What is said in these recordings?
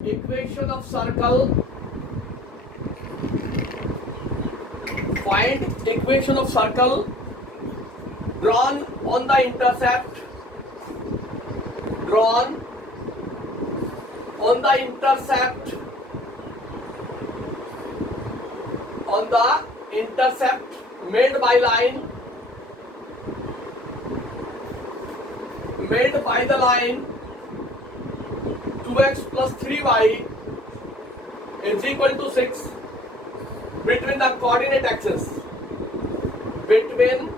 Equation of circle. Find equation of circle drawn on the intercept. Drawn on the intercept. On the intercept made by line. Made by the line 2x plus 3y is equal to 6 between the coordinate axis. Between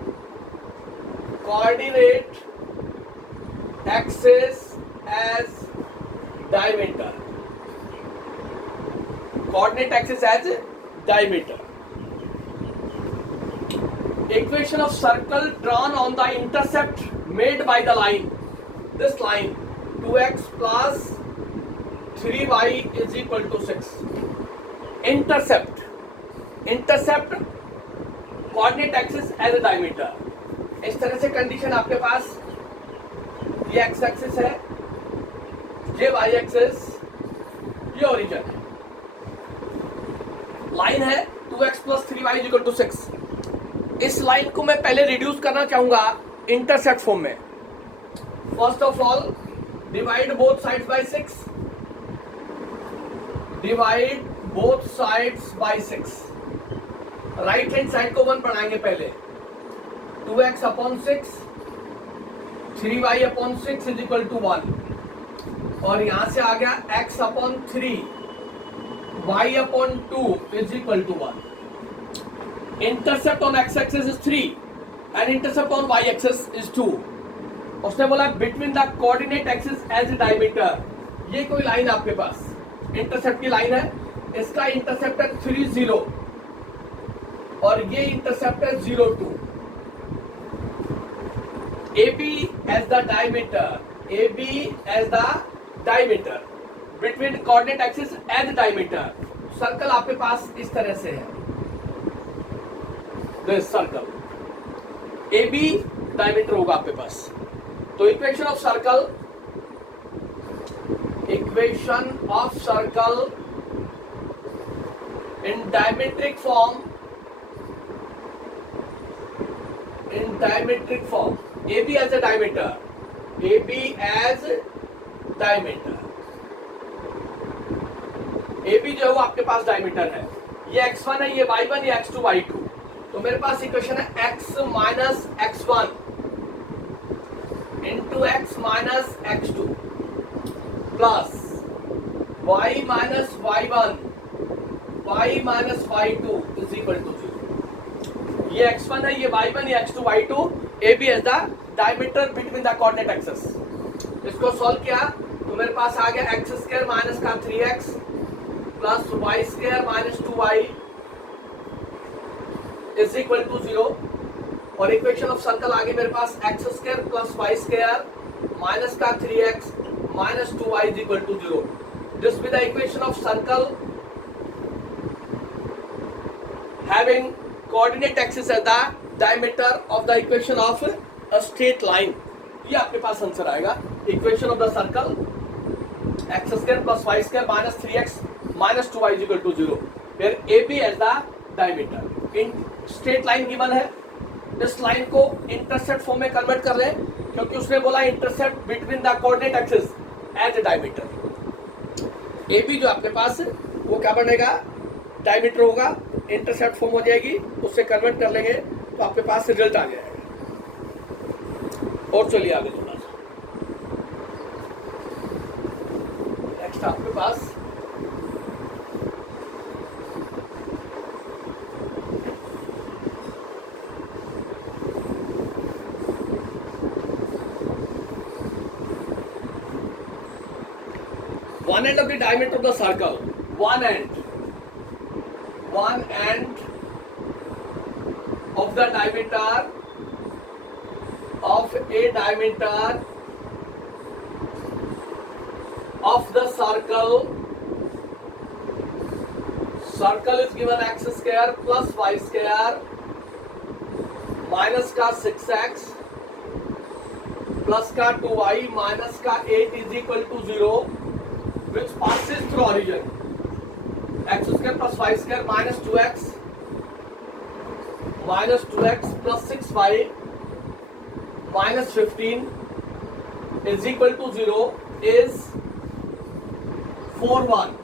coordinate axis as diameter. Coordinate axis as diameter. Equation of circle drawn on the intercept made by the line. This line 2x plus 3y is equal to 6. Intercept coordinate axis as a diameter. इस तरह से condition आपके पास, ये x axis है, ये y axis, ये origin है, लाइन है 2x plus 3y is equal to 6. इस लाइन को मैं पहले रिड्यूस करना चाहूंगा इंटरसेप्ट फॉर्म में. First of all divide both sides by 6. Divide both sides by 6. Right hand side को 1 बनाएंगे पहले. 2x upon 6 3y upon 6 is equal to 1. और यहां से आ गया x अपॉन 3 y अपॉन 2 is equal to 1. Intercept on x axis is 3 and intercept on y axis is 2. उसने बोला between the coordinate axis as a diameter. ये कोई लाइन आपके पास इंटरसेप्ट की लाइन है, इसका इंटरसेप्ट है 3 0 और ये इंटरसेप्ट है 0 2. AB as the diameter. AB as the diameter between coordinate axis as diameter. Circle आपके पास इस तरह से है. This circle AB diameter होगा आपके पास. तो equation of circle in diametric form AB as a diameter. AB as diameter. AB जो है वो आपके पास डायमीटर है. ये x1 है, ये y1, ये x2 y2. तो मेरे पास इक्वेशन है x minus x1 into x minus x2 plus y minus y1 y minus y2 is equal to 0. ये x1 है, ये y1, ये x2 y2. AB as the diameter between the coordinate axis. इसको सॉल्व किया तो मेरे पास आ गया x स्क्वायर माइनस का 3x plus y square minus 2y is equal to 0. और इक्वेशन ऑफ सर्कल आगे मेरे पास x square plus y square minus का 3x minus 2y is equal to 0. This with the equation of circle having coordinate axis as the diameter of the equation of a straight line. ये आपके पास answer आएगा. Equation of the circle x square plus y square minus 3x minus 2y is equal to 0. फिर AB as the diameter. इन straight line given है, इस line को intercept form में कन्वर्ट कर लें क्योंकि उसने बोला intercept between the coordinate axis as a diameter. AB जो आपके पास है वो क्या बनेगा, डायमीटर होगा. इंटरसेप्ट फॉर्म हो जाएगी, उससे कन्वर्ट कर लेंगे तो आपके पास रिजल्ट आ जाएगा. और चलिए आगे थोड़ा सा. नेक्स्ट आपके पास one end of the diameter of the circle. One end of the diameter of a diameter of the circle. Circle is given x square plus y square minus का 6x प्लस का 2y minus का 8 is equal to 0. which passes through origin, x square plus y square minus 2x plus 6y minus 15 is equal to 0 is 4 1.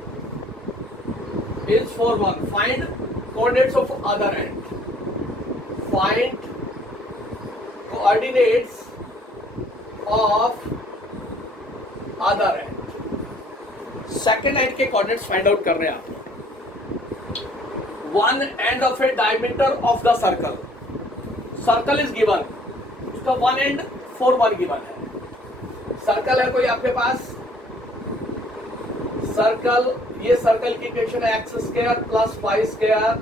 Find coordinates of other end. Find coordinates of other end. Second end के coordinates find out कर रहे हैं आप. One end of a diameter of the circle. Circle is given, उसका one end 4 1 given है. Circle है कोई आपके पास, सर्कल, ये सर्कल की इक्वेशन है x square plus y square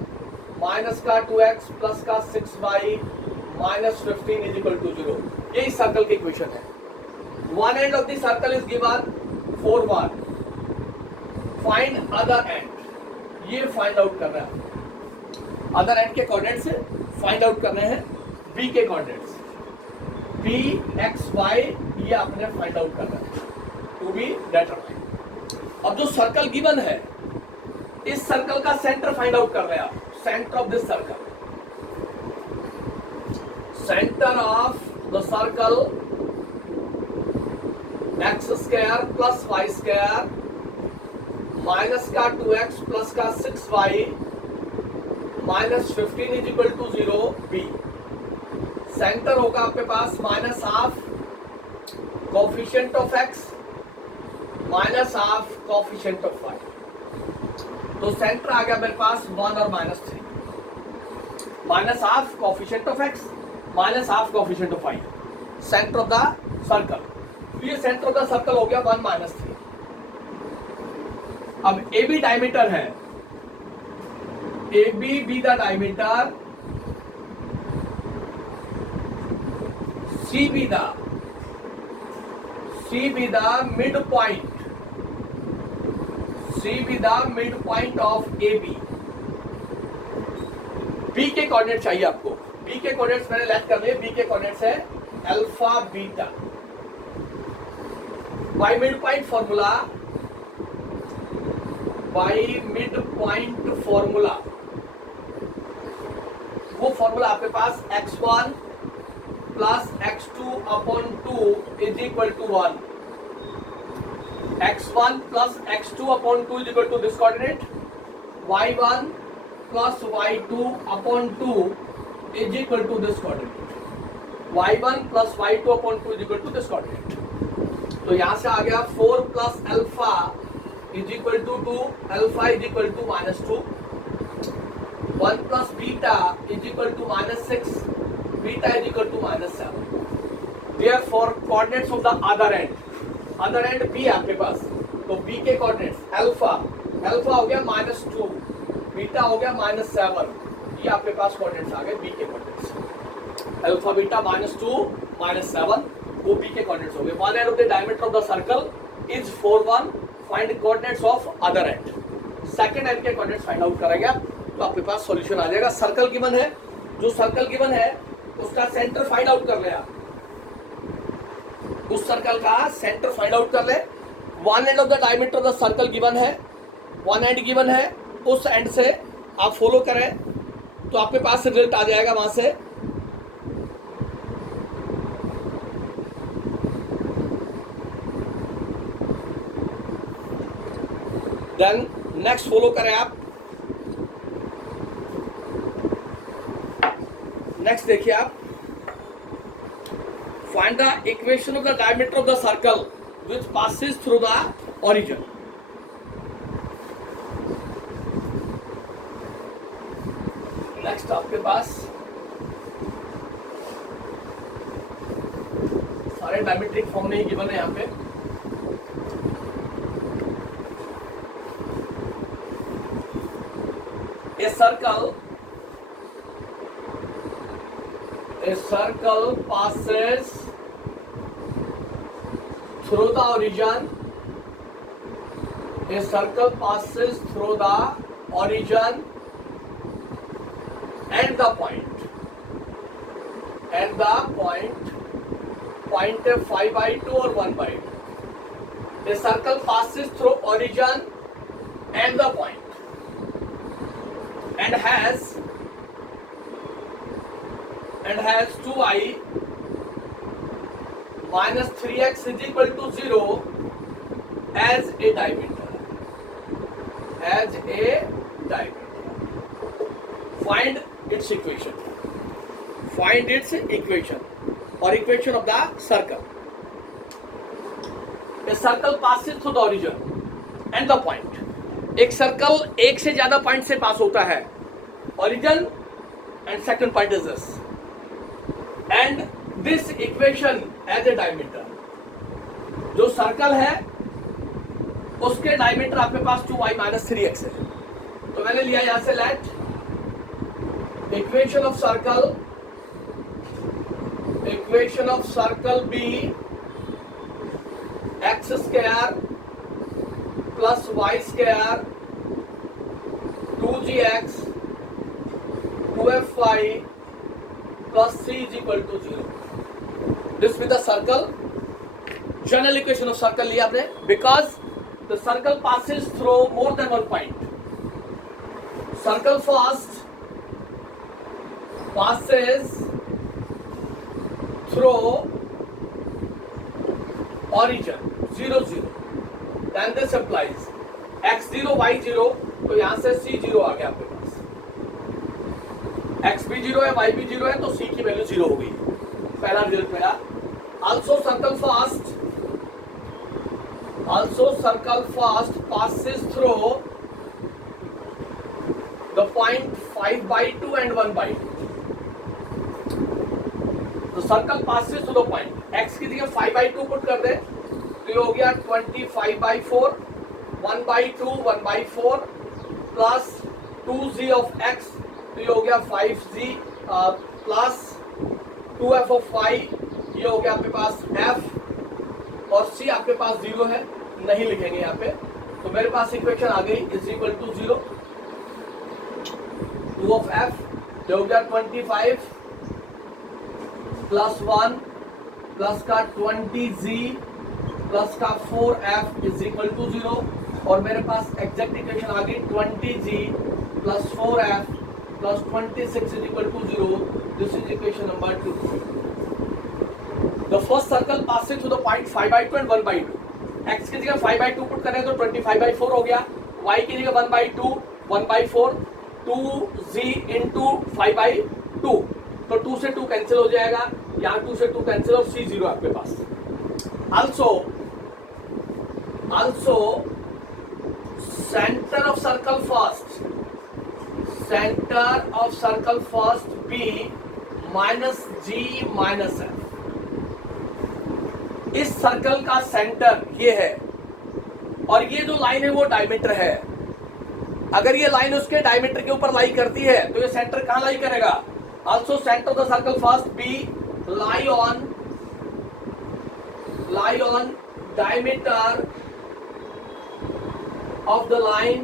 minus का 2x प्लस का 6y minus 15 is equal to 0. यही सर्कल की इक्वेशन है. One end of the circle is given 4 1. Find other and, ये फाइंड आउट कर रहे हैं. अदर एंड के कोऑर्डिनेट्स फाइंड आउट करने हैं. बी के कोऑर्डिनेट्स बी एक्स वाई ये आपने फाइंड आउट करना है टू बी डिटरमाइंड. अब जो सर्कल गिवन है, इस सर्कल का सेंटर फाइंड आउट कर रहे हैं आप. Centre of this circle, centre of the circle x square plus y square minus का 2x प्लस का 6y minus 15 is equal to 0 be. Centre होगा आपके पास minus half coefficient of x minus half coefficient of y. तो centre आ गया मेरे पास 1 और minus 3. Minus half coefficient of x minus half coefficient of y. Centre of the circle. ये सेंटर ऑफ द सर्कल हो गया 1 माइनस 3. अब ए बी डायमीटर है, A B be the diameter, C be the midpoint, C be the midpoint of A B. B के coordinate चाहिए आपको. B के coordinates मैंने लेट कर लिए. बी के कोऑर्डिनेट्स है alpha beta. By midpoint formula, by midpoint formula, वो फॉर्मूला आपके पास x1 plus x2 upon 2 is equal to 1. x1 plus x2 upon 2 is equal to this coordinate. y1 plus y2 upon 2 is equal to this coordinate. y1 plus y2 upon 2 is equal to this coordinate. तो यहां से आ गया 4 plus alpha is equal to 2, alpha is equal to minus 2, 1 plus beta is equal to minus 6, beta is equal to minus 7. Therefore coordinates of the other end B है आपके पास. तो B के coordinates alpha हो गया minus 2, beta हो गया minus 7. ये आपके पास coordinates आ गए B के coordinates. alpha beta minus 2 minus 7 वो B के coordinates हो गए. One end of the diameter of the circle is 4 1. Find coordinates of other and. Second and के कोऑर्डिनेट्स फाइंड आउट करेंगे तो आपके पास सॉल्यूशन आ जाएगा. सर्कल गिवन है, जो सर्कल गिवन है उसका सेंटर फाइंड आउट कर ले आप. उस सर्कल का सेंटर फाइंड आउट कर ले. One end of the diameter of the circle given है, वन एंड गिवन है, उस एंड से आप फॉलो करें तो आपके पास रिजल्ट आ जाएगा वहां से. देन नेक्स्ट फॉलो करें आप. नेक्स्ट देखिए आप, find the equation of the diameter of the circle which passes through the origin. Next आपके पास सारे डायमीट्रिक फॉर्म नहीं गिवन है यहाँ पे. A circle passes through the origin. A circle passes through the origin and the point. And the point 5/2 or 1/2. A circle passes through origin and the point and has 2i minus 3x is equal to 0 as a diameter. Find its equation. Or equation of the circle. A circle passes through the origin and the point. एक circle एक से ज्यादा point से पास होता है. Origin and second point is this. And this equation as a diameter. जो circle है उसके डायमीटर आपके पास 2y माइनस 3x है. तो मैंने लिया यहां से let equation of circle be x square plus y square 2gx 2fy plus c is equal to 0. This with the circle. General equation of circle लिया आपने because the circle passes through more than one point. Circle first passes through origin 0 0. Then this applies x0 y0. तो यहां से c0 आ गया आपके पास. x भी 0 है y भी 0 है तो c की वैल्यू 0 हो गई. पहला रिजल्ट मेरा. Also circle fast passes through the point 5/2 and 1/2. तो circle passes through the point. x की जगह 5/2 पुट कर दे तो ये हो गया 25/4 1/2 1/4 प्लस 2z of x तो ये हो गया 5z plus 2f of y ये हो गया आपके पास f और c आपके पास 0 है नहीं लिखेंगे यहाँ पे. तो मेरे पास इक्वेशन आ गई is equal to 0 2 of f ये हो गया 25 प्लस 1 प्लस का 20z प्लस का 4f इज इक्वल टू 0 और मेरे पास एग्जैक्ट इक्वेशन आ गई 20g plus 4f plus 26 is equal to 0. This is equation number 2. The first circle passes through the point 5/2 and 1/2. x की जगह 5/2 पुट करें तो 25/4 हो गया. y की जगह 1/2 1/4 2z into 5/2 तो 2 से 2 कैंसिल हो जाएगा. यहाँ 2 से 2 कैंसिल और c 0 आपके पास. Also center of circle first b minus g minus f. इस सर्कल का सेंटर ये है और ये जो लाइन है वो डायमीटर है. अगर ये लाइन उसके डायमीटर के ऊपर लाई करती है तो ये सेंटर कहां लाई करेगा. Also centre of the circle first be lie on diameter of the line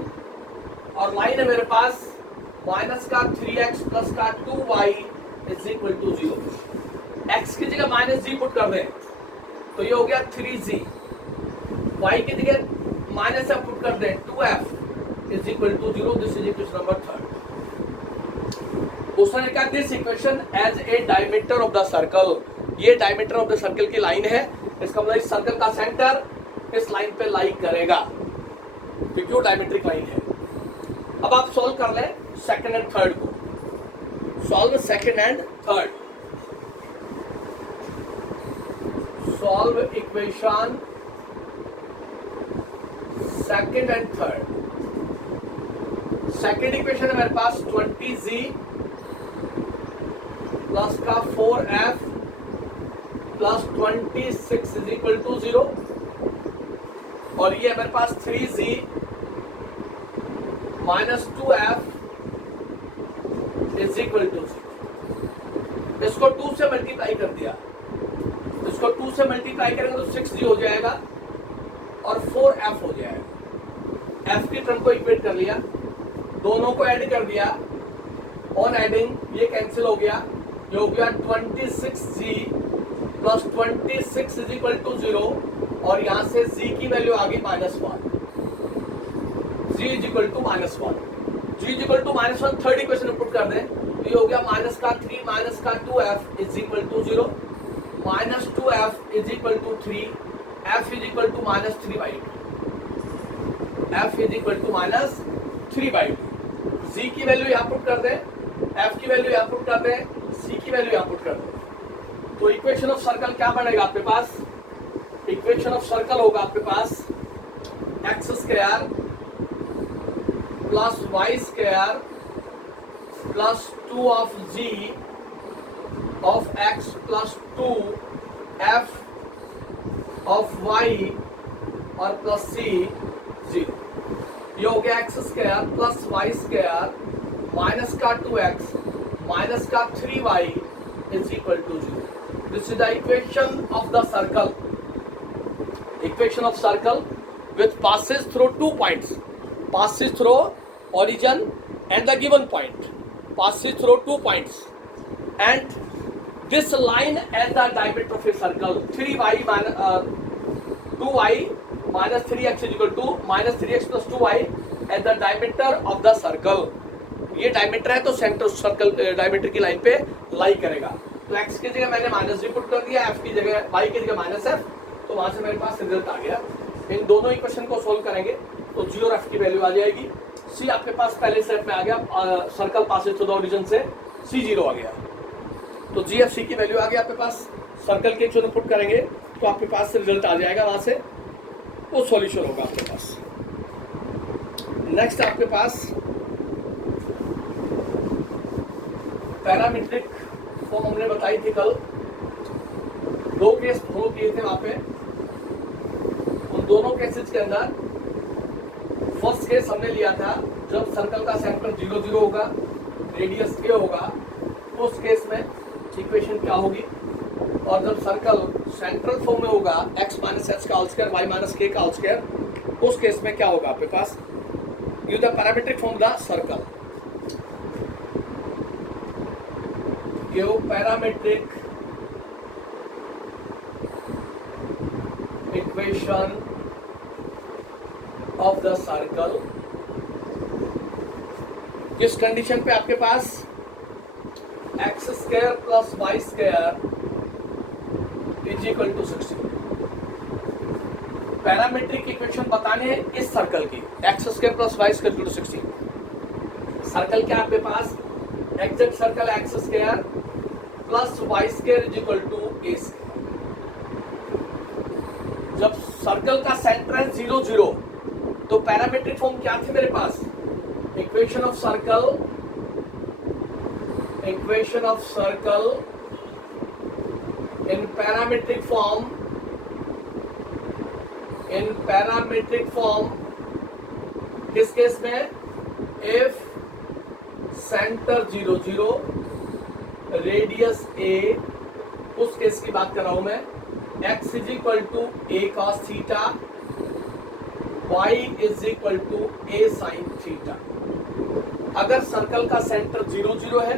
और लाइन है मेरे पास माइनस का 3x प्लस का 2y is equal to 0. x की जगह माइनस g पुट कर दें तो ये हो गया 3z. y की जगह माइनस f पुट कर दें 2f is equal to 0. This is equation number 3. उसने कहा this equation as a diameter of the circle. ये डायमीटर ऑफ द सर्कल की लाइन है. इसका मतलब इस सर्कल का सेंटर इस लाइन पे लाई करेगा क्योंकि वो डायमीट्रिक लाइन है. अब आप सॉल्व कर लें सेकंड एंड थर्ड को. Solve second and third. Solve equation second and third. Second equation है मेरे पास 20z प्लस का 4f plus 26 is equal to 0 और ये मेरे पास 3z minus 2f is equal to 0. इसको 2 से मल्टीप्लाई कर दिया. इसको 2 से मल्टीप्लाई करेंगे तो 6z हो जाएगा और 4f हो जाएगा. f की टर्म को इक्वेट कर लिया. दोनों को ऐड कर दिया. ऑन एडिंग ये कैंसिल हो गया. ये हो गया 26g plus 26 is equal to 0 और यहां से z की वैल्यू आ गई -1, z is equal to -1, g is equal to -1 third equation में पुट कर दें तो ये हो गया -3 -2f is equal to 0, -2f is equal to 3, f is equal to -3/2, f is equal to -3/2। z की वैल्यू यहाँ पुट कर दें, f की वैल्यू यहाँ पुट कर दें, c की वैल्यू यहाँ पुट कर दें, तो इक्वेशन ऑफ सर्कल क्या बनेगा आपके पास? इक्वेशन ऑफ सर्कल होगा आपके पास x square plus y square plus 2 of g of x plus 2 f of y और प्लस c 0। ये हो गया x square plus y square minus का 2x माइनस का 3y is equal to 0। This is the equation of the circle, equation of circle which passes through 2 points, passes through origin and the given point, passes through 2 points, and this line as the diameter of a circle 2y minus 3x is equal to -3x plus 2y as the diameter of the circle। ये diameter है तो centre circle diameter की line पे लाई करेगा, तो x की जगह मैंने -3 पुट कर दिया, f की जगह y की जगह -f, तो वहां से मेरे पास रिजल्ट आ गया। इन दोनों इक्वेशन को सोल्व करेंगे तो g और f की वैल्यू आ जाएगी। c आपके पास पहले स्टेप में आ गया, circle passes through the origin से c0 आ गया, तो g f c की वैल्यू आ गई आपके पास। सर्कल के इक्वेशन पुट करेंगे तो आपके पास रिजल्ट आ जाएगा, वहां से वो सॉल्यूशन होगा आपके पास। नेक्स्ट आपके पास पैरामीट्रिक फॉर्म हमने बताई थी कल, 2 केस फॉलो किए थे वहां पे। उन दोनों केसेस के अंदर फर्स्ट केस हमने लिया था जब सर्कल का सेंटर 0 0 होगा, रेडियस a होगा, उस केस में इक्वेशन क्या होगी, और जब सर्कल सेंट्रल फॉर्म में होगा x माइनस एच का whole square y minus k का होल स्क्वायर, उस केस में क्या होगा आपके पास? Use the parametric form the circle, give parametric equation of the circle. किस कंडीशन पे आपके पास x square plus y square is equal to 60। Parametric equation बताने हैं इस सर्कल की, x square plus y square equal to 60। Circle क्या आपके पास? Exact circle x square plus y square is equal to a square. जब circle का centre है 0 0, तो पैरामीट्रिक फॉर्म क्या थे मेरे पास? Equation of circle, equation of circle in parametric form, in parametric form किस केस में? इफ सेंटर 0 0 रेडियस a, उस केस की बात कर रहा हूं मैं, x is equal to a cos theta, y is equal to a sin theta. अगर सर्कल का सेंटर 0 0 है,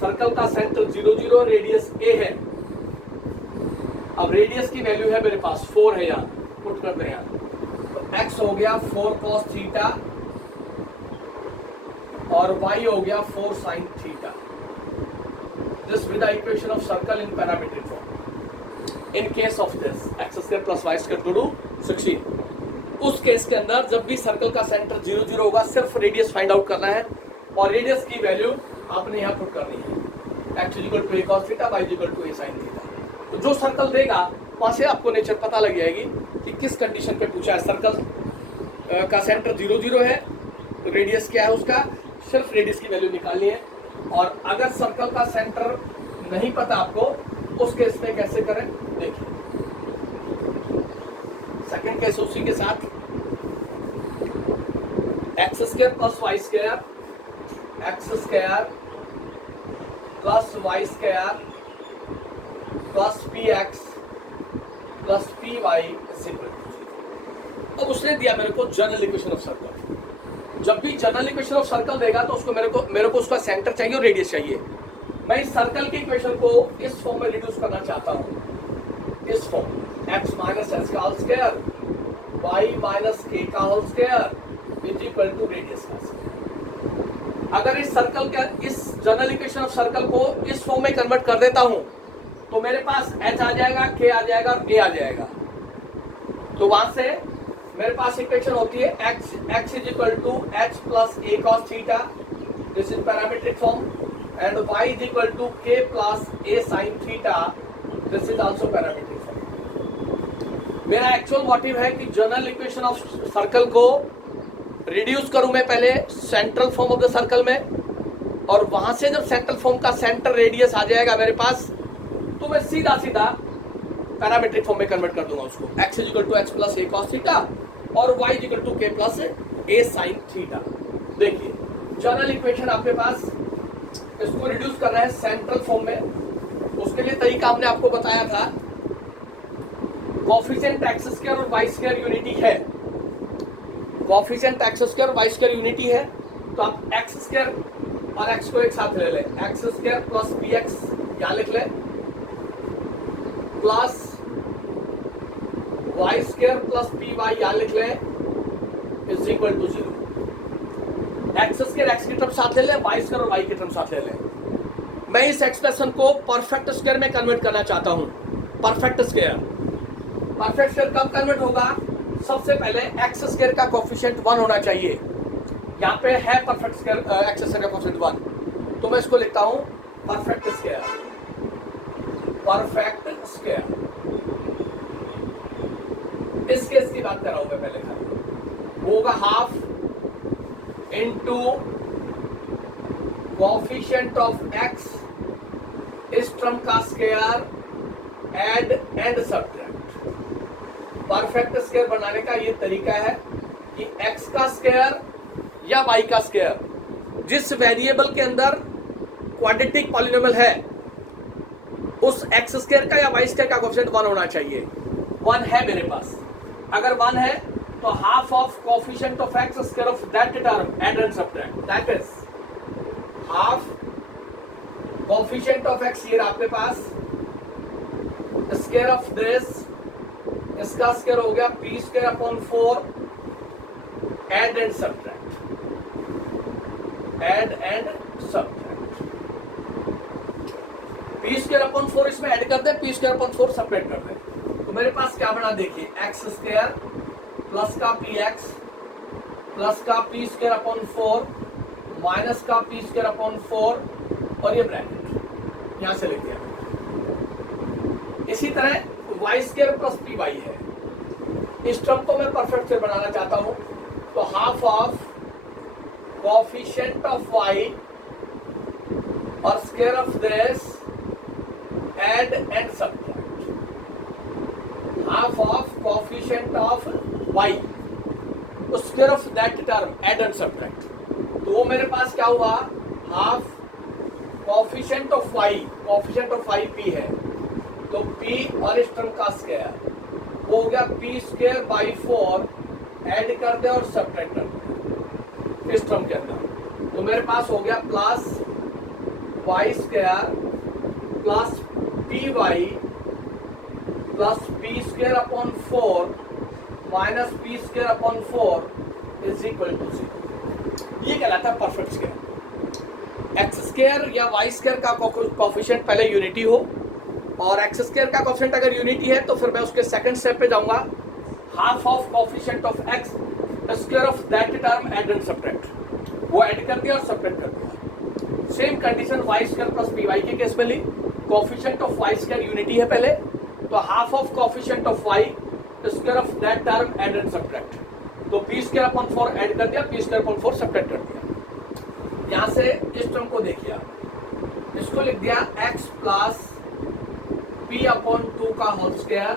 सर्कल का सेंटर 0 0 रेडियस a है, अब रेडियस की वैल्यू है मेरे पास 4 है, यहाँ पुट कर दें, यहाँ तो x हो गया 4 cos थीटा और y हो गया 4 sin theta. This with the equation of circle in parametric form. In case of this, x square plus y square equal to 16. उस केस के अंदर जब भी सर्कल का सेंटर 0 0 होगा, सिर्फ रेडियस फाइंड आउट करना है और रेडियस की वैल्यू आपने यहाँ पुट करनी है, x equal to a cos theta, y equal to a sin theta. तो जो सर्कल देगा वहां से आपको नेचर पता लग जाएगी कि किस कंडीशन पे पूछा है। सर्कल का सेंटर 0 0 है, तो रेडियस क्या है उसका, सिर्फ रेडियस की वैल्यू निकालनी है। और अगर सर्कल का सेंटर नहीं पता आपको, उस केस में कैसे करें देखिए। सेकंड केस उसी के साथ, x square plus y square, x square plus y square plus p x plus p y simple. अब उसने दिया मेरे को जनरल इक्वेशन ऑफ सर्कल। जब भी जनरल इक्वेशन ऑफ सर्कल देगा तो उसको मेरे को उसका सेंटर चाहिए और रेडियस चाहिए। मैं इस सर्कल की इक्वेशन को इस फॉर्म में रिड्यूस करना चाहता हूं, इस फॉर्म। एक्स माइनस एस का whole square y minus k का whole square is equal to radius का स्क्वायर। अगर इस सर्कल का, इस जनरल इक्वेशन ऑफ सर्कल को इस फॉर्म में कन्वर्ट कर देता हूं तो मेरे पास h आ जाएगा, k आ जाएगा और a आ जाएगा। तो वहां से मेरे पास इक्वेशन होती है x is equal to h plus a cos theta, this is parametric form, and y is equal to k plus a sin theta, this is also parametric form. मेरा एक्चुअल मोटिव है कि general equation of circle को reduce करूं मैं पहले central form of the circle में, और वहां से जब सेंट्रल फॉर्म का सेंटर रेडियस आ जाएगा मेरे पास तो मैं सीधा सीधा पैरामीट्रिक फॉर्म में कन्वर्ट कर दूंगा उसको। x is equal to h plus a cos theta और y is equal to k plus a sin theta. देखिए जनरल इक्वेशन आपके पास, इसको रिड्यूस कर रहे हैं सेंट्रल फॉर्म में। उसके लिए तरीका हमने आपको बताया था, कोएफिशिएंट x स्क्वायर और y स्क्वायर यूनिटी है, कोएफिशिएंट x स्क्वायर और y स्क्वायर यूनिटी है, तो आप x स्क्वायर और x को एक साथ ले लें, x स्क्वायर प्लस bx यहां लिख लें, plus y square plus p y यहां लिख लें is equal to 0। X square x की टर्म साथ ले लें, वाई स्क्वायर और वाई की टर्म साथ ले लें। मैं इस एक्सप्रेशन को परफेक्ट स्क्वायर में कन्वर्ट करना चाहता हूं। परफेक्ट स्क्वायर, परफेक्ट स्क्वायर कब कन्वर्ट होगा? सबसे पहले एक्स स्क्वायर का कोएफिशिएंट 1 होना चाहिए। यहां पे है परफेक्ट स्क्वायर, एक्स स्क्वायर का कोएफिशिएंट 1, तो मैं इसको लिखता हूं परफेक्ट स्क्वायर, परफेक्ट स्क्वायर। इस केस की बात कर रहा हूं मैं पहले, वो होगा half into coefficient of x, इस टर्म का square add and subtract. Perfect square बनाने का ये तरीका है कि एक्स का स्क्वायर या वाई का स्क्वायर, जिस वेरिएबल के अंदर क्वाड्रेटिक पॉलिनोमियल है उस एक्स स्क्वायर का या वाई स्क्वायर का कोएफिशिएंट 1 होना चाहिए। 1 है मेरे पास, अगर 1 है तो half of coefficient of x square of that term add and subtract, that is half coefficient of x ये आपके पास, स्क्वायर ऑफ दिस, इसका स्क्वायर हो गया p square upon 4 add and subtract, add and subtract. P square upon 4 इसमें add कर दे, p square upon 4 subtract कर दे, तो मेरे पास क्या बना? देखिए एक्स स्क्वायर प्लस का पी एक्स प्लस का पी स्क्वायर अपॉन 4 माइनस का पी स्क्वायर अपॉन 4 और ये ब्रैकेट यहां से लिख दिया। इसी तरह y square plus p y है, इस टर्म को मैं परफेक्ट स्क्वायर बनाना चाहता हूं, तो half of coefficient of y और square of this add and subtract, half of coefficient of y, square of that term add and subtract. तो वो मेरे पास क्या हुआ? Half coefficient of y, coefficient of y p है, तो p और इस टर्म का स्क्वायर वो हो गया p स्क्वायर बाई 4, ऐड कर दे और सब्ट्रैक्ट कर दे इस टर्म के अंदर, तो मेरे पास हो गया plus y square plus p y plus p square upon 4 minus p square upon 4 is equal to 0। ये कहलाता है परफेक्ट स्क्वायर। एक्स स्क्वायर या वाई स्क्वायर का कोएफिशिएंट पहले यूनिटी हो, और एक्स स्क्वायर का कोएफिशिएंट अगर यूनिटी है तो फिर मैं उसके सेकंड स्टेप पे जाऊंगा, half of coefficient of x square of that term add and subtract, वो ऐड कर दिया और सब्ट्रैक्ट कर दिया। Same condition y square plus p y के केस में ली, coefficient of y square unity है पहले, तो half of coefficient of y square of that term add and subtract, तो पी स्क्वायर अपॉन 4 ऐड कर दिया, पी स्क्वायर अपॉन 4 सब्ट्रैक्ट कर दिया। यहां से इस टर्म को देखिए आप, इसको लिख दिया x प्लस पी अपॉन 2 का होल स्क्वायर,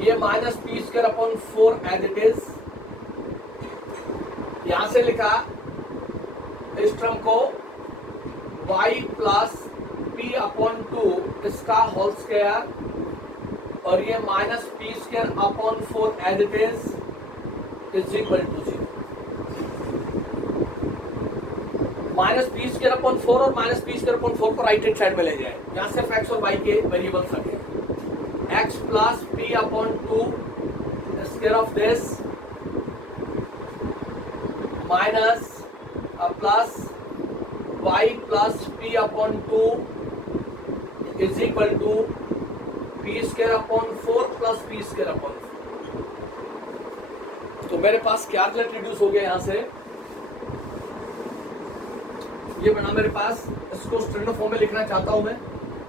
ये minus p square upon 4 as it is. यहां से लिखा इस टर्म को y प्लस पी अपॉन 2 इसका होल स्क्वायर, और ये minus p square upon 4 as it is equal to 0। Minus p square upon 4 और माइनस पी स्क्वायर अपॉन 4 को राइट हैंड साइड में ले जाए, यहां सिर्फ एक्स और वाई के वेरिएबल्स रखे। x plus p upon 2 square of this minus plus y plus p upon 2 is equal to p square upon 4 plus p square upon 4। तो मेरे पास क्या रिजल्ट रिड्यूस हो गया यहाँ से, ये बना मेरे पास, इसको स्टैंडर्ड फॉर्म में लिखना चाहता हूं मैं,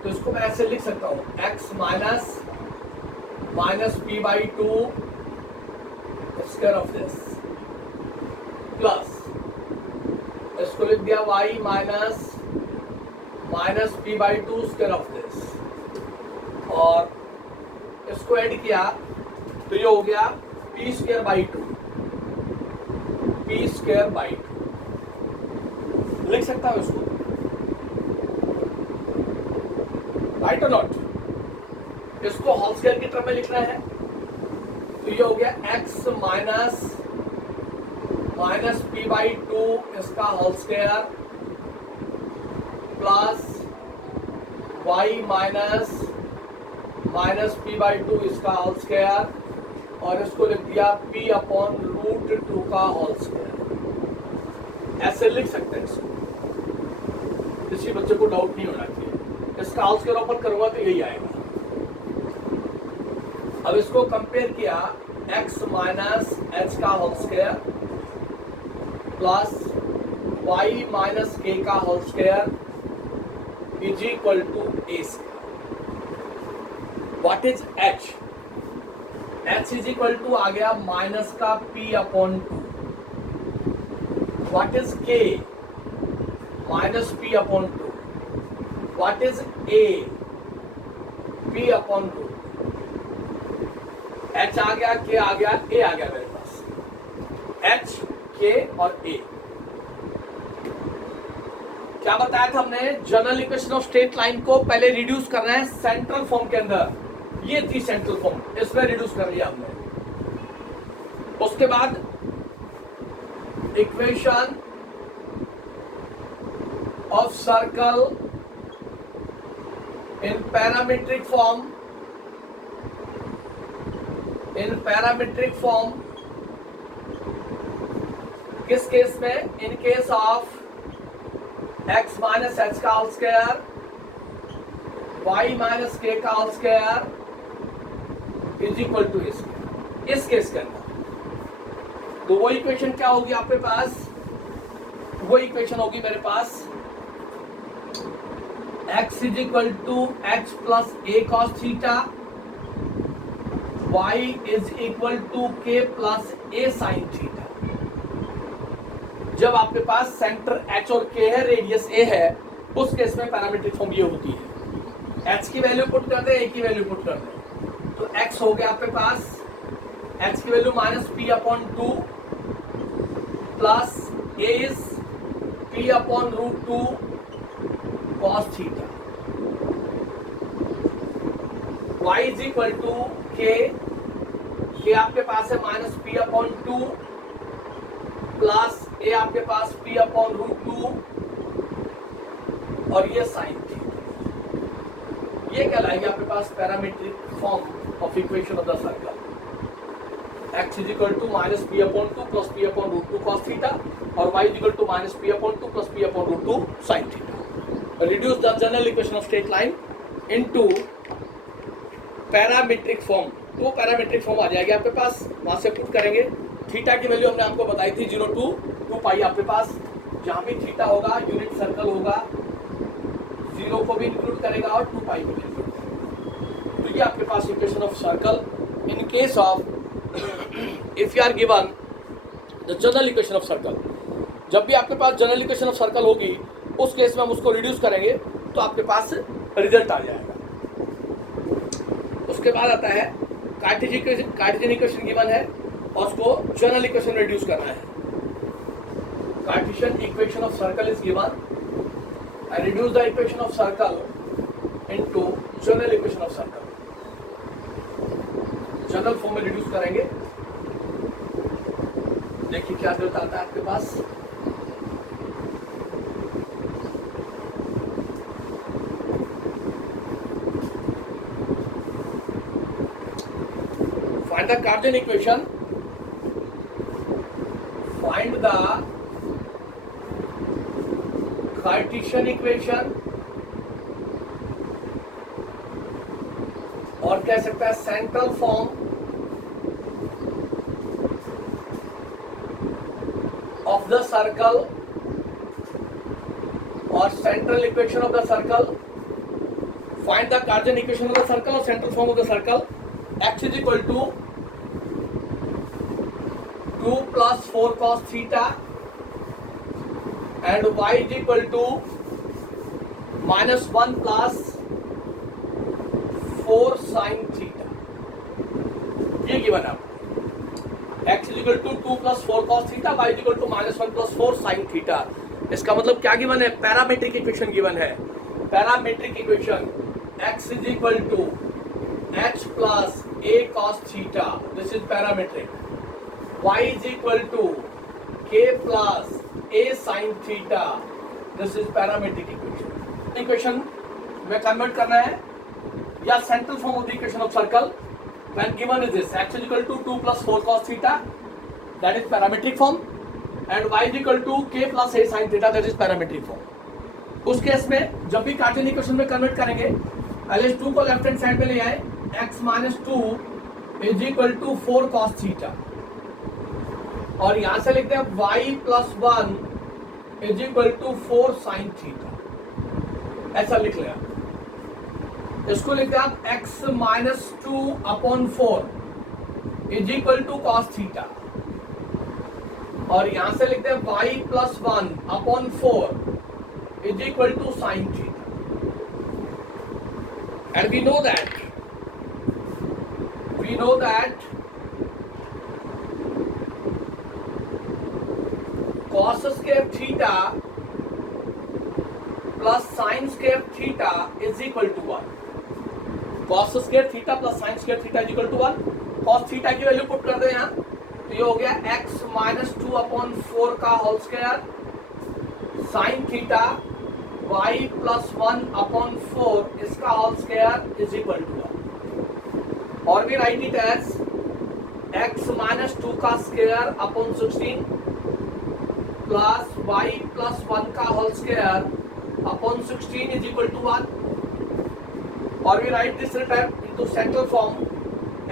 तो इसको मैं ऐसे लिख सकता हूं x minus p by 2 square of this plus इसको लिख दिया y माइनस p by 2 square of this, और इसको ऐड किया तो ये हो गया p square by 2, p square by 2 लिख सकता हूं इसको, राइट और नॉट। इसको होल स्क्वायर की टर्म में लिखना है, तो ये हो गया x माइनस p बाई 2 इसका होल स्क्वायर प्लस y माइनस p बाई 2 इसका होल स्क्वायर, और इसको लिख दिया p अपॉन रूट 2 का होल स्क्वायर। ऐसे लिख सकते हैं इसको, किसी बच्चे को डाउट नहीं होना चाहिए। इसका होल स्क्वायर ओपन करूंगा तो यही आएगा। अब इसको कंपेयर किया x माइनस h का whole square plus y minus k का whole square is equal to a square. What is h? h is equal to आ गया माइनस का p upon 2। What is k? Minus p upon 2। What is a? p upon 2। h आ गया, k आ गया, a आ गया मेरे पास। h, k और a क्या बताया था हमने? General equation of straight line को पहले रिड्यूस करना है सेंट्रल फॉर्म के अंदर। ये थी सेंट्रल फॉर्म, इसमें रिड्यूस कर लिया हमने। उसके बाद equation of circle in parametric form, किस केस में? In case of x minus h का whole square y minus k का whole square is equal to इस केस के अंदर। तो वो इक्वेशन क्या होगी आपके पास? वो इक्वेशन होगी मेरे पास x is equal to x plus a cos theta, y is equal to k plus a sine theta. जब आपके पास सेंटर h और k है, रेडियस a है, उस केस में पैरामीट्रिक फॉर्म ये होती है। h की वैल्यू पुट करते हैं, a की वैल्यू पुट करते हैं, तो x हो गया आपके पास, h की value minus p upon 2 plus a is p upon root 2 cos theta, y is equal to k आपके पास है minus p upon 2 plus a आपके पास p अपॉन रूट 2 और ये साइन थीटा। ये कहलाएगी आपके पास parametric form of equation of the circle. x is equal to minus p upon 2 plus p upon root 2 cos theta, और y is equal to minus p upon 2 plus p upon root 2 sine theta. Reduce the general equation of straight line into parametric form. तो parametric form आ जाएगी आपके पास, वहां से put करेंगे। Theta की value हमने आपको बताई थी 0 to 2 पाई। आपके पास जहां भी थीटा होगा यूनिट सर्कल होगा, 0 को भी इंक्लूड करेगा और 2 पाई को भी इंक्लूड करेगा। तो ये आपके पास equation of circle in case of if you are given the general equation of circle. जब भी आपके पास जनरल इक्वेशन ऑफ सर्कल होगी, उस केस में हम उसको रिड्यूस करेंगे तो आपके पास रिजल्ट आ जाएगा। उसके बाद आता है कार्टेशियन इक्वेशन गिवन है और उसको जनरल इक्वेशन में रिड्यूस करना है। Cartesian equation of circle is given, I reduce the equation of circle into general equation of circle. General form में रिड्यूस करेंगे, देखिए क्या रिजल्ट आता है आपके पास। Find the Cartesian equation. Find the Cartesian equation, और कह सकता है central form of the circle और central equation of the circle. Find the Cartesian equation of the circle और central form of the circle. x is equal to 2 plus 4 cos theta and y is equal to minus 1 plus 4 sin theta. ये given है आपको. x is equal to 2 plus 4 cos theta, y is equal to minus 1 plus 4 sin theta. इसका मतलब क्या given है? Parametric equation given है. Parametric equation x is equal to h plus a cos theta. This is parametric. y is equal to k plus a sin theta. This is parametric equation. Equation में convert करना है या central form of the equation of circle when given is this x is equal to 2 plus 4 cos theta, that is parametric form, and y is equal to k plus a sin theta, that is parametric form. उस case में जब भी Cartesian equation में convert करेंगे पहले 2 को left hand side में ले आए. x minus 2 is equal to 4 cos theta और यहां से लिखते हैं y plus 1 is equal to 4 sin theta. ऐसा लिख लिया. इसको लिखते हैं आप x minus 2 upon 4 is equal to cos theta और यहां से लिखते हैं y plus 1 upon 4 is equal to sin theta. And we know that cos square theta plus sin square theta is equal to 1. cos square theta plus sin square theta is equal to 1. cos theta की value put कर दे यहाँ तो ये हो गया x minus 2 upon 4 का whole square sin theta y plus 1 upon 4 इसका whole square is equal to 1. और भी write it as x minus 2 का square upon 16 plus y plus 1 का whole square upon 16 is equal to 1. और we write this return into central form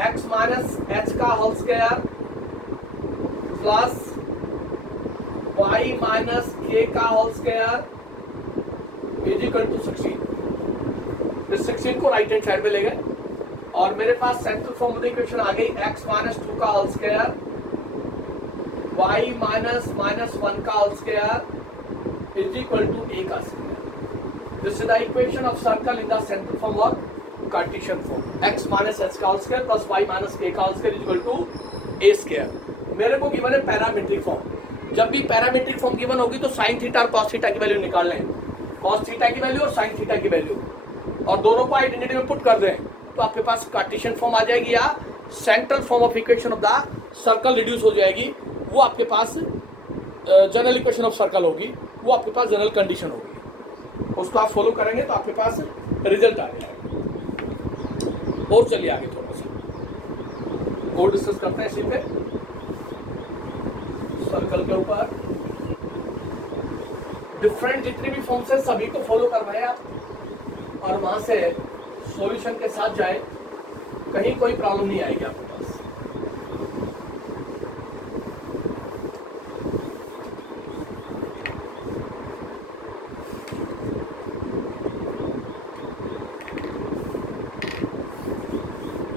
x minus h का whole square plus y minus k का whole square is equal to 16. इस 16 को right hand side में ले गए और मेरे पास central form of the equation आ गई x minus 2 का होल स्क्वायर y minus 1 का whole square is equal to a का square. This is the equation of circle in the central form और Cartesian form. x minus h का whole square plus y minus k का whole square is equal to a square. मेरे को given है parametric form. जब भी parametric form given होगी तो sin थीटा और cos थीटा की वैल्यू निकाल लें. cos थीटा की वैल्यू और sin थीटा की वैल्यू और दोनों को आइडेंटिटी में पुट कर दें तो आपके पास कार्टेशियन फॉर्म आ जाएगी या central form of equation of the circle reduce हो जाएगी. वो आपके पास जनरल इक्वेशन ऑफ सर्कल होगी. वो आपके पास जनरल कंडीशन होगी. उसको आप फॉलो करेंगे तो आपके पास रिजल्ट आ जाएगा. और चलिए आगे थोड़ा सा और डिस्कस करते हैं इसी पे सर्कल के ऊपर. डिफरेंट जितनी भी फॉर्म्स है सभी को फॉलो करवाए आप और वहां से सॉल्यूशन के साथ जाए. कहीं कोई प्रॉब्लम नहीं आएगी आपके पास.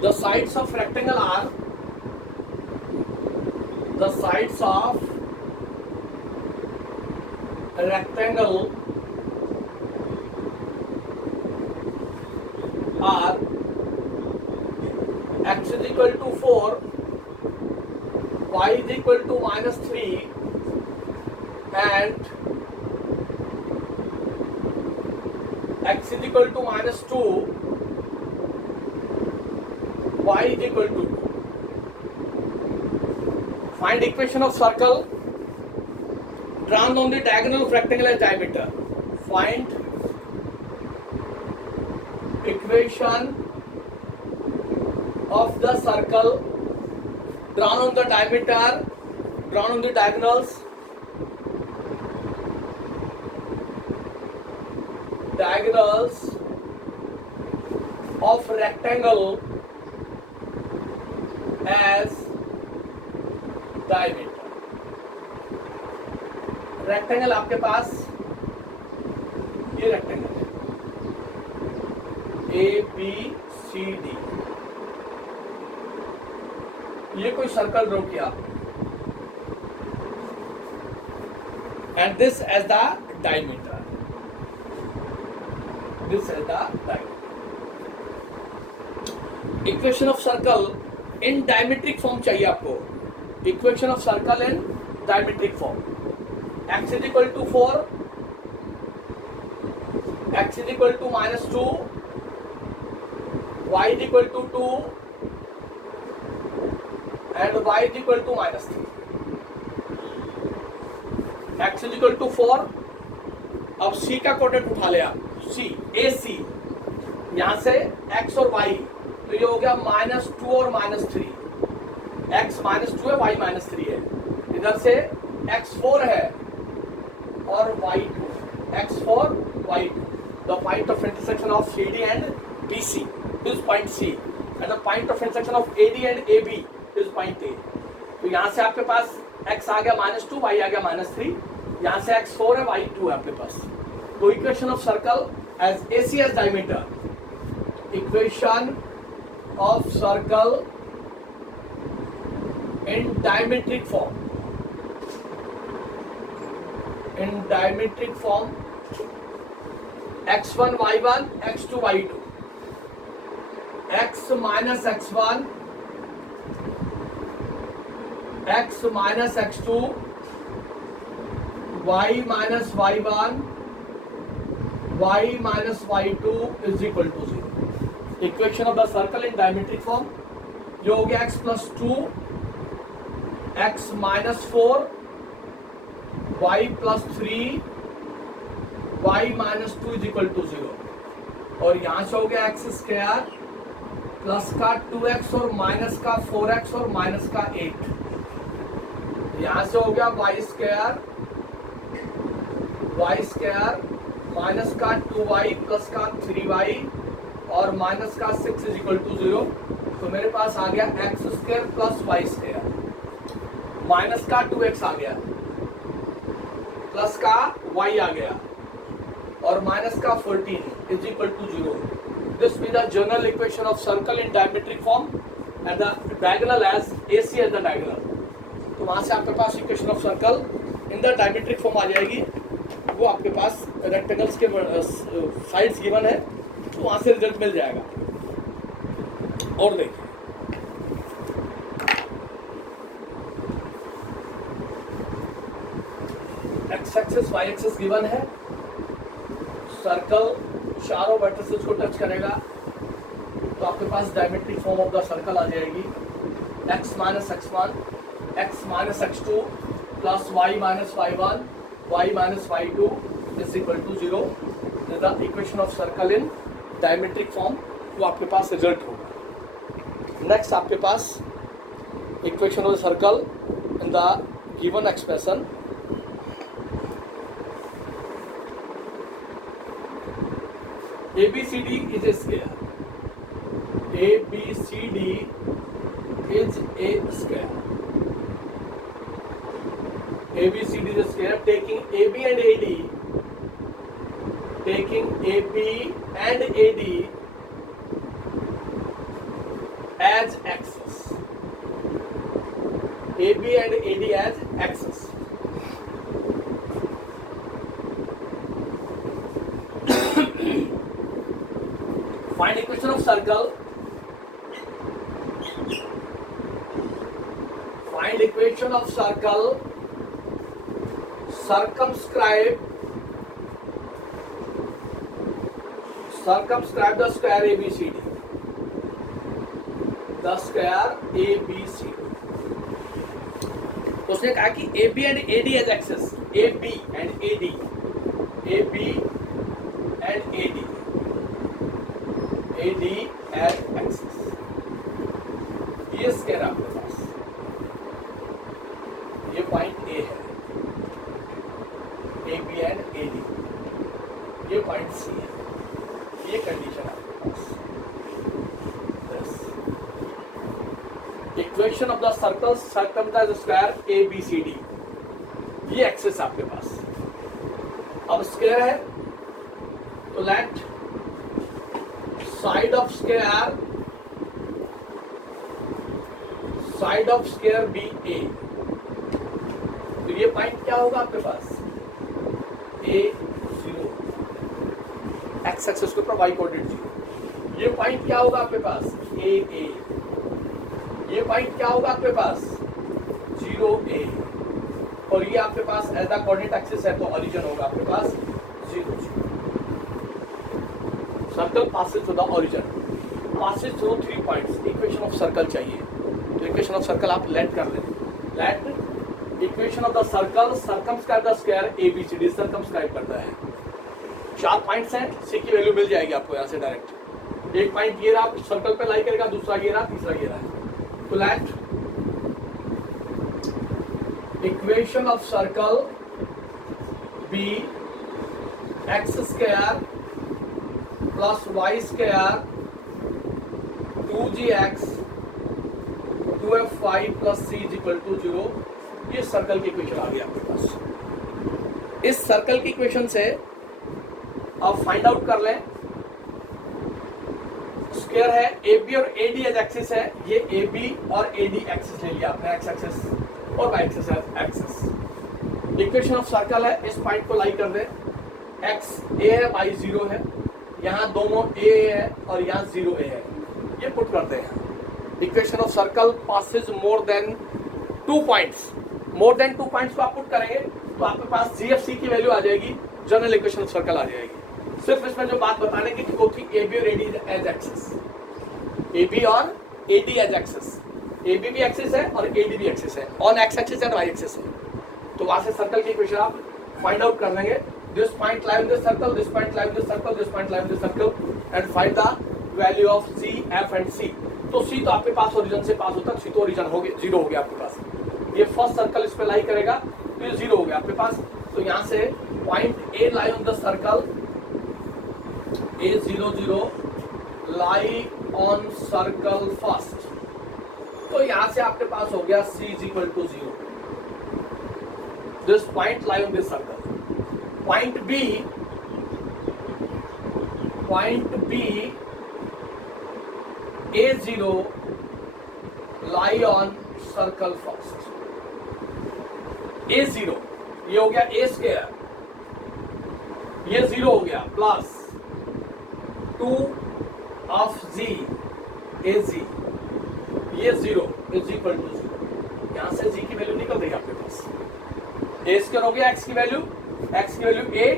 The sides of rectangle are the sides of rectangle are x is equal to 4, y is equal to minus 3 and x is equal to minus 2, y is equal to 2. Find equation of circle drawn on the diagonal of rectangle as diameter. Find equation of the circle drawn on the diameter, drawn on the diagonals, diagonals of rectangle as diameter. Rectangle आपके पास ये rectangle है ABCD, ये कोई circle draw किया and this as the diameter, this as the diameter. Equation of circle in diametric form चाहिए आपको. Equation of circle in diametric form. x is equal to 4, x is equal to -2, y is equal to 2 and y is equal to -3. x is equal to 4. अब c का coordinate उठा ले आप, c AC, यहां से x और y, तो ये हो गया -2 और -3. x -2 है, y -3 है. इधर से x4 है और y2, x4 y2. The point of intersection of CD and BC is point C, and the point of intersection of AD and AB is point A. तो यहाँ से आपके पास x आ गया -2, y आ गया -3. यहाँ से x4 है, y2 है आपके पास. तो equation of circle as AC as diameter. Equation of circle in diametric form, in diametric form, x1 y1 x2 y2, x minus x1 x minus x2 y minus y1 y minus y2 is equal to 0. Equation of the circle in diametric form, जो हो गया x plus 2 x minus 4 y plus 3 y minus 2 is equal to 0. और यहाँ से हो गया x square plus का 2x और माइनस का 4x और माइनस का 8. यहाँ से हो गया y स्क्वायर माइनस का 2y प्लस का 3y और माइनस का 6 इज इक्वल टू 0. तो मेरे पास आ गया x square plus y square, minus का 2x आ गया प्लस का y आ गया और माइनस का 14 is equal to 0. This be the general equation of circle in diametric form and the diagonal as AC as the diagonal. तो वहां से आपके पास equation of circle in the diametric form आ जाएगी. वो आपके पास रेक्टेंगल्स के साइड्स गिवन है, तो वहां से रिजल्ट मिल जाएगा. और देखिए x axis y axis given है. सर्कल चारों वर्टिसेस को टच करेगा तो आपके पास diametric form of the circle आ जाएगी. x minus x1 x minus x2 plus y minus y1 y minus y2 is equal to 0. The equation of circle in diametric form, वो आपके पास रिजल्ट होगा. नेक्स्ट आपके पास equation of circle in the given expression. ABCD is a square. ABCD is a square. ABCD is a square. Taking AB and AD, taking AB and AD as axis. AB and AD as axis. Find equation of circle. Find equation of circle. Circumscribe the square ABCD. The square ABCD. उसने कहा कि AB and AD as axis. AB and AD. AB and AD. AD as axis. ये square आपके पास ये point सी है, ये condition है आपके पास। Equation of the circle circumference square A B C D, ये एक्सेस आपके पास। अब स्क्वायर है तो let side of square B A, तो ये पॉइंट क्या होगा आपके पास, ए जीरो, एक्स एक्सिस के ऊपर वाई कोऑर्डिनेट जीरो। ये पॉइंट क्या होगा आपके पास, ए ए, ये पॉइंट क्या होगा आपके पास, जीरो ए, और ये आपके पास एज द कोऑर्डिनेट एक्सिस है तो ओरिजिन होगा आपके पास zero zero. Circle passes to the origin, passes through 3 points. Equation of circle चाहिए तो इक्वेशन ऑफ सर्कल आप लेट कर लें। Let equation of the circle circumscribe the square A B C D, circumscribe करता है। 4 पॉइंट्स हैं, सी की value मिल जाएगी आपको यहाँ से डायरेक्ट। एक पॉइंट ये रहा सर्कल पे लाई करेगा, दूसरा ये रहा, तीसरा ये रहा। तो let equation of circle be x square plus y square 2gx 2f5 plus c is equal to 0, ये सर्कल की इक्वेशन आ गई आपके पास। इस सर्कल की इक्वेशन से आप फाइंड आउट कर लें, स्क्वायर है ए बी और ए डी एज एक्सिस है, ये ए बी और ए डी एक्सिस ले लिया आपने, एक्स एक्सिस और y axis axis. Equation of circle है, इस पॉइंट को लाई कर दे, एक्स ए है वाई जीरो है, यहाँ दोनों ए है और यहाँ जीरो ए है, ये पुट करते हैं। Equation of circle passes more than 2 points, more than 2 points को आप पुट करेंगे तो आपके पास जी एफ सी की वैल्यू आ जाएगी, जनरल इक्वेशन ऑफ सर्कल आ जाएगी। सिर्फ इसमें जो बात बताने की थी वो थी ए बी और A D as axis, A B और A D as axis, A B भी एक्सिस है और ए डी भी एक्सिस है, on x axis and y axis है। तो वहां से सर्कल की इक्वेशन आप फाइंड आउट कर लेंगे, this point lie in this circle, this point lie in this circle, this point lie in this circle and find the value of C F and C. तो C तो आपके पास origin से पास होता है, सी तो origin हो गया, जीरो हो गया आपके पास। ये फर्स्ट सर्कल इस पे लाई करेगा तो ये जीरो हो गया आपके पास। तो यहाँ से point A lie on the circle A00 lie on circle first, तो यहां से आपके पास हो गया C is equal to 0, this point lie on this circle. Point B A0 lie on circle first, A0 ये हो गया A स्क्वायर, ये 0 हो गया, प्लस 2 of z az, ये 0 इज इक्वल टू 0। यहां से z की वैल्यू निकल रही है आपके पास, a स्क्वायर हो गया x की वैल्यू a,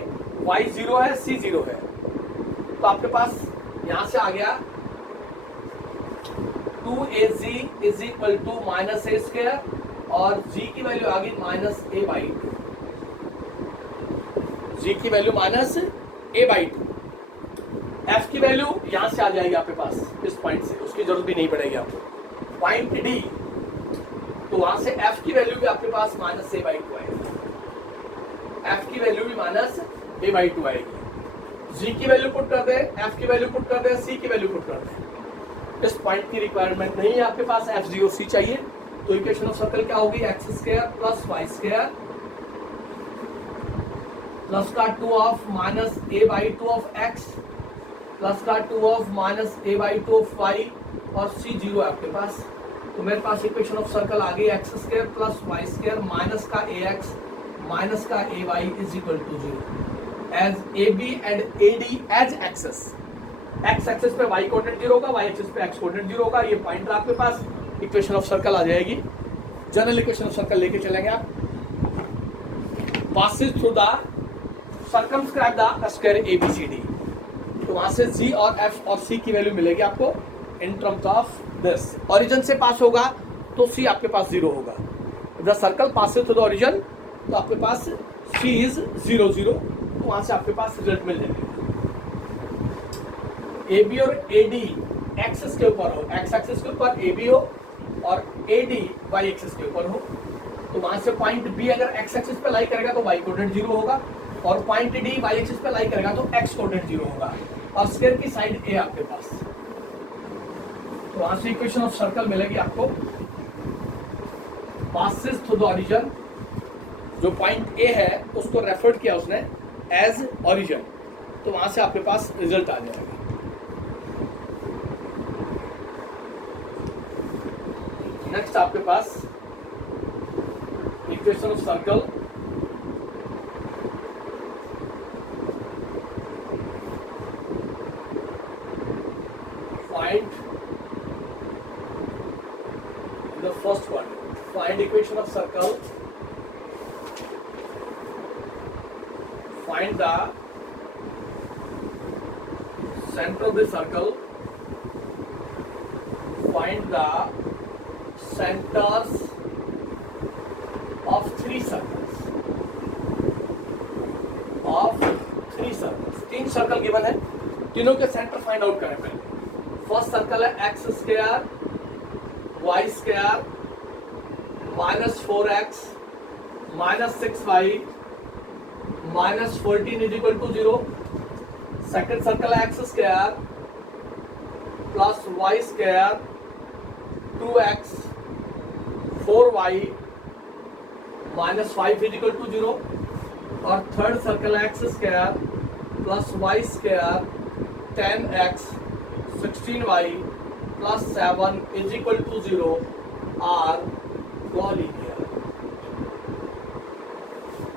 y 0 है, c 0 है, तो आपके पास यहां से आ गया 2az is equal to minus a square और g की वैल्यू आ गई माइनस a/2, g की वैल्यू माइनस a/2। f की वैल्यू यहां से आ जाएगी आपके पास, इस पॉइंट से, उसकी जरूरत भी नहीं पड़ेगी आपको। पॉइंट डी, तो वहां से f की वैल्यू भी आपके पास माइनस a/2 आएगी, f की वैल्यू भी माइनस a/2 आएगी। g की वैल्यू पुट कर दे, f की वैल्यू पुट कर दे, c की वैल्यू पुट कर दे। इस पॉइंट की रिक्वायरमेंट नहीं है आपके पास, f0 c चाहिए। तो इक्वेशन ऑफ सर्कल क्या होगी, x square plus y square plus का 2 of minus a/2 of x plus का 2 of minus a/2 of y और c 0 है आपके पास। तो मेरे पास इक्वेशन ऑफ सर्कल आ गई x square plus y square minus का ax माइनस का ay is equal to 0 as ab and ad as axes. X axis पे y कोऑर्डिनेट 0 होगा, y एक्सिस पे x कोऑर्डिनेट 0 होगा। ये पॉइंट आपके पास, इक्वेशन ऑफ सर्कल आ जाएगी। जनरल इक्वेशन ऑफ सर्कल लेके चलेंगे आप, passes through the circumscribe the square ABCD। तो वहां से G और F और C की वैल्यू मिलेगी आपको in terms of this. Origin से पास होगा तो C आपके पास 0 होगा। The circle passes through the origin, तो आपके पास C इज 0 0, तो वहां से आपके पास रिजल्ट मिल जाएगा। AB और AD एक्सिस के ऊपर हो, एक्स एक्सिस के ऊपर AB हो और AD वाई एक्सिस के ऊपर हो, तो वहां से पॉइंट B अगर एक्स एक्सिस पे लाई करेगा तो वाई कोऑर्डिनेट 0 होगा, और पॉइंट डी वाई एक्सिस पे लाई करेगा तो एक्स कोऑर्डिनेट 0 होगा और स्क्वायर की साइड ए आपके पास, तो वहां से इक्वेशन ऑफ सर्कल मिलेगी आपको। पासेस थ्रू द ओरिजिन, जो पॉइंट ए है उसको रेफर किया उसने एज ओरिजिन, तो वहां से आपके पास रिजल्ट आ जाएगा। नेक्स्ट आपके पास equation of circle, find the first one, find equation of circle, find the center of the circle, find the centers of three circles, तीन सर्कल गिवन है, तीनों के सेंटर फाइंड आउट करें पहले। फर्स्ट सर्कल है x square y square -4x -6y -14 is equal to 0। Second circle है x square plus y square 2x 4y -5 is equal to 0। और third circle है x square plus y square 10x 16y plus 7 is equal to 0 are collinear.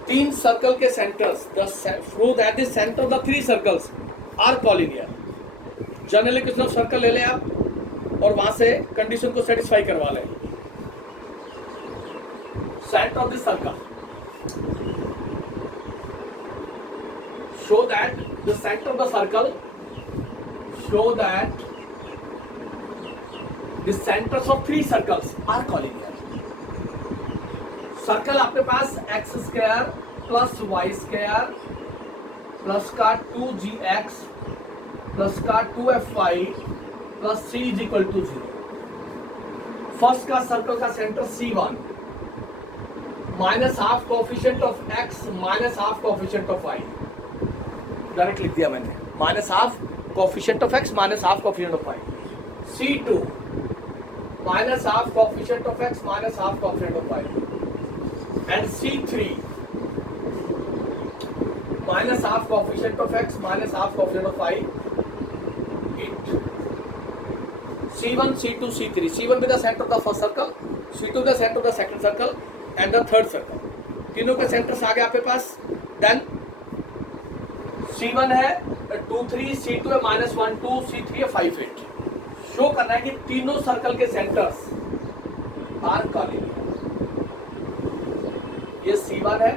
तीन circle के centres through that the centre of the three circles are collinear. General equation of circle ले लें आप और वहां से condition को सेटिस्फाई करवा लें। Centre of the circle, show that the centre of the circle, show that the centres of three circles are collinear. Circle आपके पास x square plus y square plus का 2gx प्लस का 2fy plus c is equal to 0। First का circle का centre C1 minus half coefficient of x minus half coefficient of y, direct लिख दिया मैंने, minus half coefficient of x minus half coefficient of y। C2 minus half coefficient of x minus half coefficient of y। and C3 minus half coefficient of x minus half coefficient of y 8। C1 C2 C3, C1 with the center of the first circle, C2 with the center of the second circle and the third circle, तीनों के centres आ गए आपके पास। Then C1 है 2 3, C2 है -1 2, C3 है 5 8। Show करना है कि तीनों सर्कल के सेंटर्स आर कोलिनियर। ये C1 है,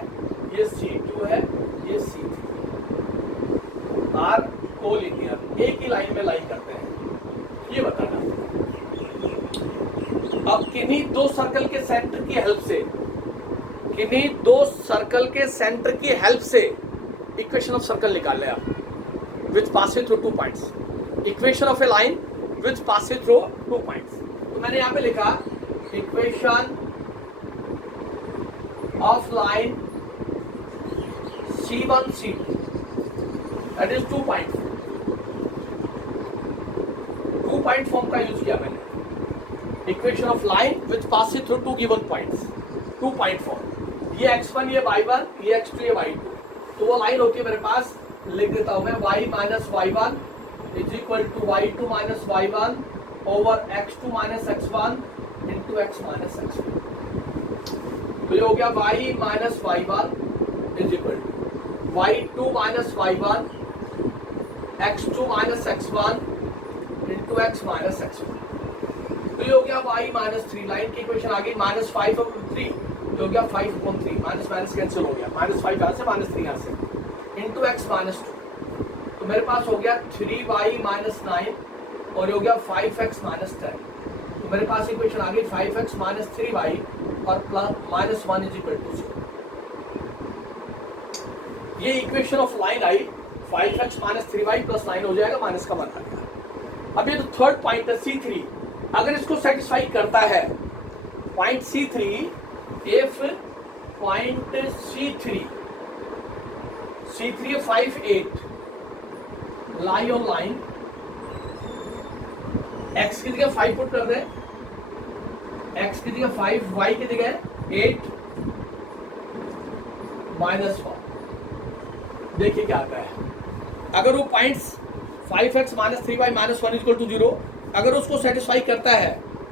ये C2 है, ये C3 आर कोलिनियर, एक ही लाइन में लाइन करते हैं, ये बताना। अब किन्हीं दो सर्कल के सेंटर की हेल्प से, किन्हीं दो सर्कल के सेंटर की हेल्प से इक्वेशन ऑफ सर्कल निकाल ले आप, विच passes through 2 points. Equation of A line which passes through 2 points. तो मैंने यहाँ पे लिखा equation of line C1 C2, that is 2 point form का यूज किया मैंने। Equation of line which passes through 2 given points, 2 point form। ये x1 ये y1 ये x2 ये y2, तो वो लाइन होती है मेरे पास, लिख देता हूं मैं y minus y1 is equal to y2 minus y1 over x2 minus x1 into x minus x1। तो ये हो गया y minus y1 is equal to y2 minus y1 x2 minus x1 into x minus x1। तो ये हो गया y minus 3, line की equation आ गई -5 और 3, तो हो गया 5/3, माइनस माइनस कैंसिल हो गया, -5 यहाँ से -3 यहाँ से इंटू x माइनस 2। तो मेरे पास हो गया 3y माइनस 9 और ये हो गया 5x माइनस 10। तो मेरे पास इक्वेशन आ गई 5x माइनस 3y और प्लस -1 इज इक्वल टू 0। ये इक्वेशन ऑफ लाइन आई, 5x माइनस 3y प्लस 9 हो जाएगा, माइनस का 1 आ गया। अब ये तो थर्ड पॉइंट है C3, अगर इसको सेटिस्फाई करता है point C3, if point C3 C3 5 8 lie on line, x की जगह 5 पुट कर दें, x की जगह 5, y की जगह 8 -1। देखिए क्या आता है। अगर वो पॉइंट्स 5x - 3y - 1 = 0 अगर उसको सेटिस्फाई करता है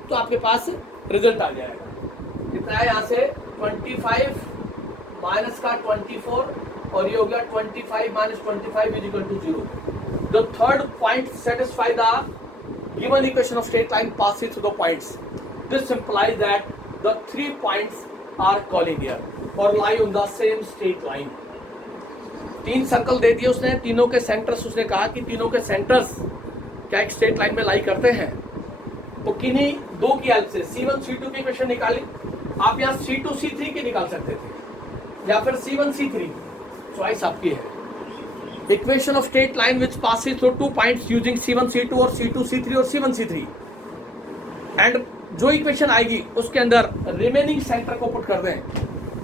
तो आपके पास रिजल्ट आ जाएगा। कितना है यहाँ से 25 माइनस का 24 और ये हो गया 25 - 25 = 0। The third point satisfy the given equation of straight line passes through the points. This implies that the 3 points are collinear or lie on the same straight line. 3 circle दे दिए उसने, तीनों के सेंटर्स उसने कहा कि तीनों के सेंटर्स क्या एक स्ट्रेट लाइन में लाई करते हैं। तो किन्हीं दो की हेल्प से C1 C2 की इक्वेशन निकाली। आप यहाँ C2 C3 की निकाल सकते थे या फिर C1 C3, चॉइस आपकी है। Equation of straight line which passes through 2 points using C1 C2 और C2 C3 और C1 C3 एंड जो इक्वेशन आएगी उसके अंदर रिमेनिंग सेंटर को पुट कर दें।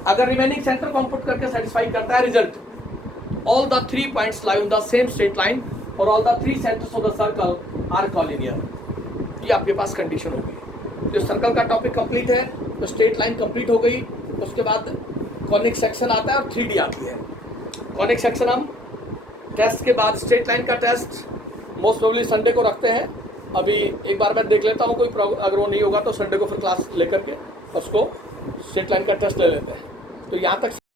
अगर रिमेनिंग सेंटर को पुट करके सेटिस्फाई करता है result, all the 3 points lie on the same straight line और all the 3 centers of the circle are collinear। ये आपके पास कंडीशन होगी। जो सर्कल का टॉपिक कंप्लीट है, तो स्ट्रेट लाइन कंप्लीट हो गई। उसके बाद कॉनिक सेक्शन आता है और 3D आती है। कॉनिक सेक्शन हम टेस्ट के बाद स्ट्रेट लाइन का टेस्ट मोस्ट प्रोबेबली संडे को रखते हैं। अभी एक बार मैं देख लेता हूँ कोई अगर वो नहीं होगा तो संडे को फिर क्लास लेकर के उसको स्ट्रेट लाइन का टेस्ट ले लेते हैं। तो यहाँ तक